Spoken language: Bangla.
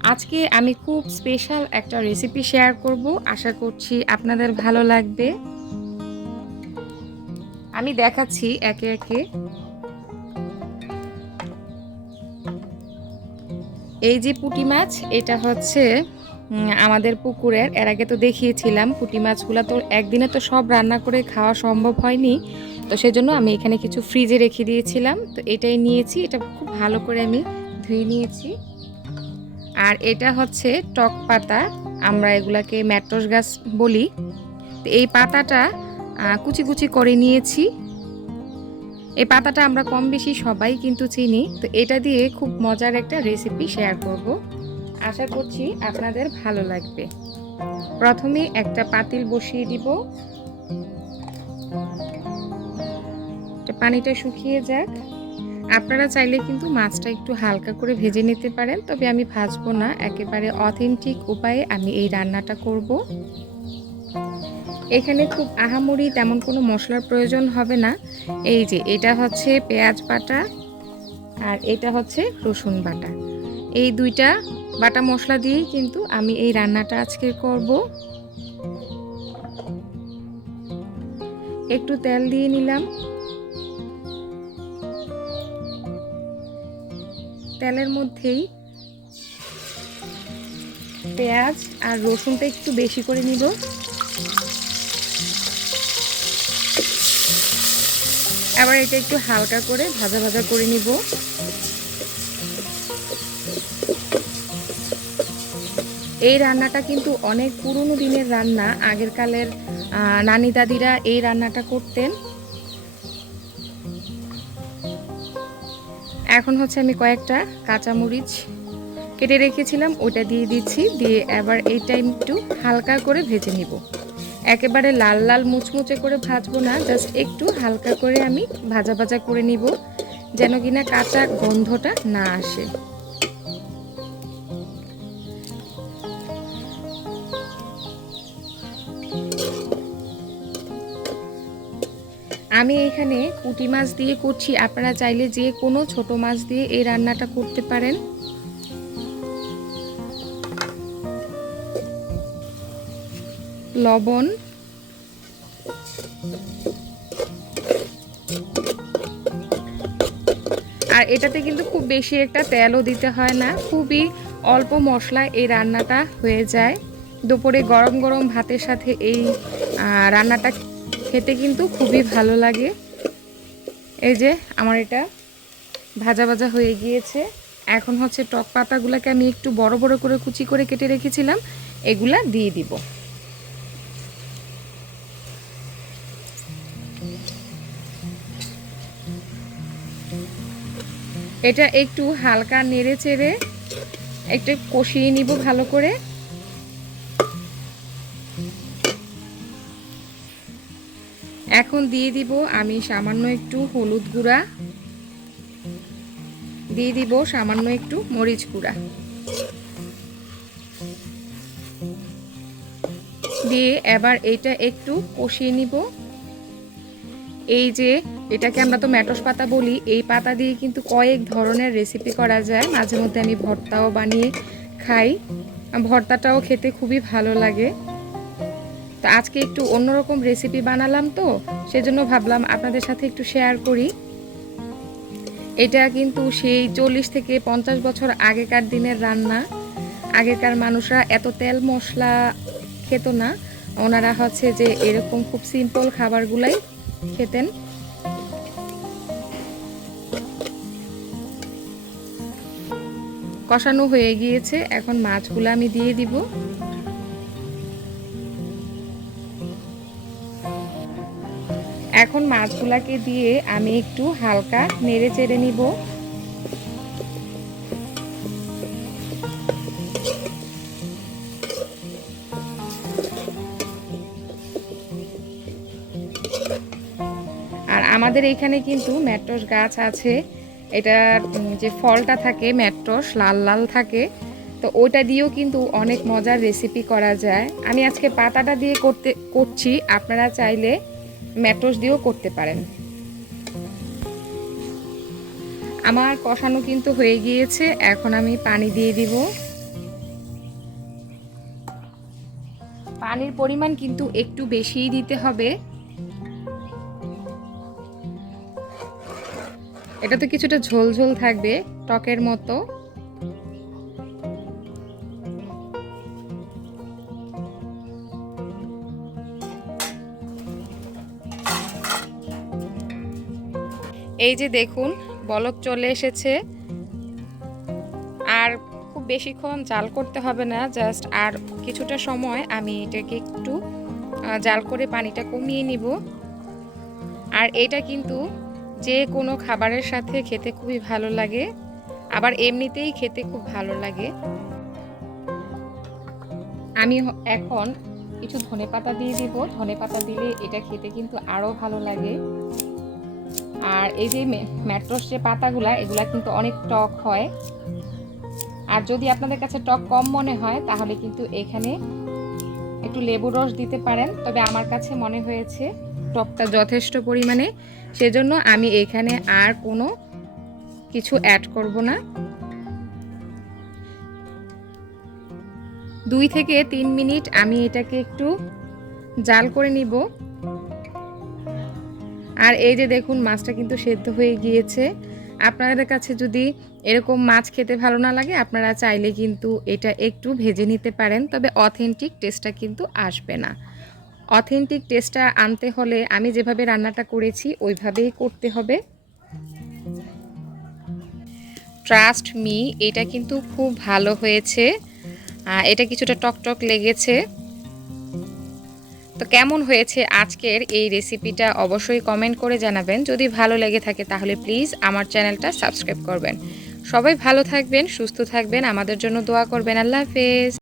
আজকে আমি খুব স্পেশাল একটা রেসিপি শেয়ার করব। আশা করছি আপনাদের ভালো লাগবে। আমি দেখাচ্ছি একে একে। এই যে পুঁটি মাছ, এটা হচ্ছে আমাদের পুকুরের। এর আগে তো দেখিয়েছিলাম পুঁটি মাছগুলো তো একদিনে তো সব রান্না করে খাওয়া সম্ভব হয়নি। তো সেজন্য আমি এখানে কিছু ফ্রিজে রেখে দিয়েছিলাম। তো এটাই নিয়েছি। এটা খুব ভালো করে আমি ধুয়ে নিয়েছি। আর এটা হচ্ছে টক পাতা। আমরা এগুলাকে ম্যাট্রস গাছ বলি। তো এই পাতাটা কুচি কুচি করে নিয়েছি। এই পাতাটা আমরা কম বেশি সবাই কিন্তু চিনি। তো এটা দিয়ে খুব মজার একটা রেসিপি শেয়ার করব। আশা করছি আপনাদের ভালো লাগবে। প্রথমে একটা পাতিল বসিয়ে দিব। পানিটা শুকিয়ে যাক। আপনারা চাইলে কিন্তু মাছটা একটু হালকা করে ভেজে নিতে পারেন, তবে আমি ভাজবো না। একেবারে অথেন্টিক উপায়ে আমি এই রান্নাটা করব। এখানে খুব আহামরি তেমন কোনো মশলার প্রয়োজন হবে না। এই যে, এটা হচ্ছে পেঁয়াজ বাটা আর এটা হচ্ছে রসুন বাটা। এই দুইটা বাটা মশলা দিয়েই কিন্তু আমি এই রান্নাটা আজকে করব। একটু তেল দিয়ে নিলাম। তেলের মধ্যেই পেঁয়াজ আর রসুনটা একটু বেশি করে নিব। আবার এটা একটু হালকা করে ভাজা ভাজা করে নিব। এই রান্নাটা কিন্তু অনেক পুরনো দিনের রান্না আগের কালের নানি দাদিরা এই রান্নাটা করতেন। এখন হচ্ছে আমি কয়েকটা কাঁচামরিচ কেটে রেখেছিলাম, ওটা দিয়ে দিচ্ছি, দিয়ে এবার এইটা একটু হালকা করে ভেজে নিব। একেবারে লাল লাল মুচমুচে করে ভাজবো না জাস্ট একটু হালকা করে আমি ভাজা ভাজা করে নিব, যেন কিনা কাঁচা গন্ধটা না আসে। আমি এখানে পুঁটি মাছ দিয়ে করছি। আপনারা চাইলে যে কোনো ছোট মাছ দিয়ে এই রান্নাটা করতে পারেন। লবণ। আর এটাতে কিন্তু খুব বেশি একটা তেলও দিতে হয় না। খুবই অল্প মশলায় এই রান্নাটা হয়ে যায়। দুপুরে গরম গরম ভাতের সাথে এই রান্নাটা খেতে কিন্তু খুবই ভালো লাগে। এই যে আমার এটা ভাজা ভাজা হয়ে গিয়েছে। এখন হচ্ছে টক পাতাগুলোকে আমি একটু বড় বড় করে কুচি করে কেটে রেখেছিলাম। এগুলা দিয়ে দিব। এটা একটু হালকা নেড়ে চেড়ে একটু কষিয়ে নিব ভালো করে। এখন দিয়ে দিব আমি সামান্য একটু হলুদ গুঁড়া। দিয়ে দিব সামান্য একটু মরিচ গুঁড়া। দিয়ে এবার এটা একটু কষিয়ে নিব। এই যে এটাকে আমরা তো ম্যাটস পাতা বলি, এই পাতা দিয়ে কিন্তু কয়েক ধরনের রেসিপি করা যায়। মাঝে মধ্যে আমি ভর্তাও বানিয়ে খাই। ভর্তাটাও খেতে খুবই ভালো লাগে। তো আজকে একটু অন্যরকম রেসিপি বানালাম তো, সেজন্য ভাবলাম আপনাদের সাথে একটু শেয়ার করি। এটা কিন্তু সেই চল্লিশ থেকে পঞ্চাশ বছর আগেকার দিনের রান্না। আগেকার মানুষরা এত তেল মশলা খেত না, ওনারা হচ্ছে যে এরকম খুব সিম্পল খাবারগুলাই খেতেন। কষানো হয়ে গিয়েছে, এখন মাছগুলো আমি দিয়ে দিব। এখন মাছগুলাকে দিয়ে আমি একটু হালকা নেড়ে চেড়ে নিব। আর আমাদের এখানে কিন্তু ম্যাট্রস গাছ আছে। এটার যে ফলটা থাকে ম্যাট্রস, লাল লাল থাকে। তো ওইটা দিয়েও কিন্তু অনেক মজার রেসিপি করা যায়। আমি আজকে পাতাটা দিয়ে করতে, করছি। আপনারা চাইলে ম্যাটোস দিয়েও করতে পারেন। আমার কষানো কিন্তু হয়ে গিয়েছে, এখন আমি পানি দিয়ে দিব। পানির পরিমাণ কিন্তু একটু বেশিই দিতে হবে। এটা তো কিছুটা ঝোল ঝোল থাকবে, টকের মতো। এই যে দেখুন, বলক চলে এসেছে। আর খুব বেশিক্ষণ জাল করতে হবে না, জাস্ট আর কিছুটা সময় আমি এটাকে একটু জাল করে পানিটা কমিয়ে নিব। আর এটা কিন্তু যে কোনো খাবারের সাথে খেতে খুবই ভালো লাগে, আবার এমনিতেই খেতে খুব ভালো লাগে। আমি এখন কিছু ধনেপাতা দিয়ে দিব। ধনেপাতা দিলে এটা খেতে কিন্তু আরও ভালো লাগে। আর এই যে ম্যাট্রস যে পাতাগুলা, এগুলা কিন্তু অনেক টক হয়। আর যদি আপনাদের কাছে টক কম মনে হয়, তাহলে কিন্তু এখানে একটু লেবুর রস দিতে পারেন। তবে আমার কাছে মনে হয়েছে টকটা যথেষ্ট পরিমাণে। সেজন্য আমি এখানে আর কোনো কিছু অ্যাড করব না। দুই থেকে তিন মিনিট আমি এটাকে একটু জাল করে নিব। আর এই যে দেখুন, মাছটা কিন্তু সেদ্ধ হয়ে গিয়েছে। আপনাদের কাছে যদি এরকম মাছ খেতে ভালো না লাগে, আপনারা চাইলে কিন্তু এটা একটু ভেজে নিতে পারেন, তবে অথেন্টিক টেস্টটা কিন্তু আসবে না। অথেন্টিক টেস্টটা আনতে হলে আমি যেভাবে রান্নাটা করেছি, ওইভাবেই করতে হবে। ট্রাস্ট মি এটা কিন্তু খুব ভালো হয়েছে। এটা কিছুটা টকটক লেগেছে। তো কেমন হয়েছে আজকের এই রেসিপিটা অবশ্যই কমেন্ট করে জানাবেন। যদি ভালো লেগে থাকে তাহলে প্লিজ আমার চ্যানেলটা সাবস্ক্রাইব করবেন। সবাই ভালো থাকবেন, সুস্থ থাকবেন, আমাদের জন্য দোয়া করবেন। আল্লাহ হাফেজ।